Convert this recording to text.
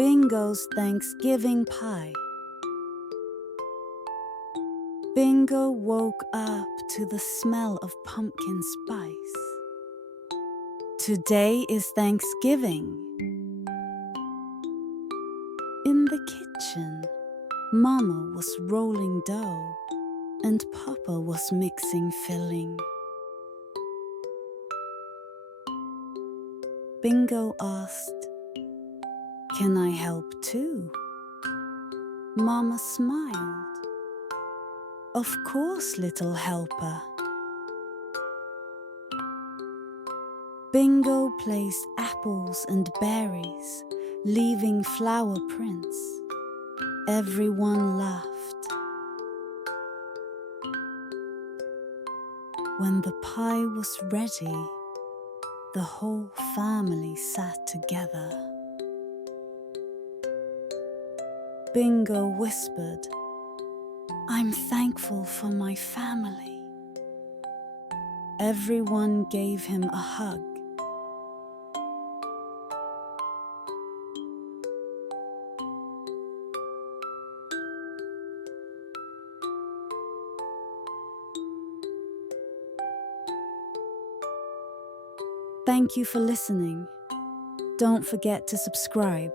Bingo's Thanksgiving pie. Bingo woke up to the smell of pumpkin spice. Today is Thanksgiving. In the kitchen, Mama was rolling dough and Papa was mixing filling. Bingo asked, "Can I help too?" Mama smiled. "Of course, little helper." Bingo placed apples and berries, leaving flower prints. Everyone laughed. When the pie was ready, the whole family sat together. Bingo whispered, "I'm thankful for my family." Everyone gave him a hug. Thank you for listening. Don't forget to subscribe.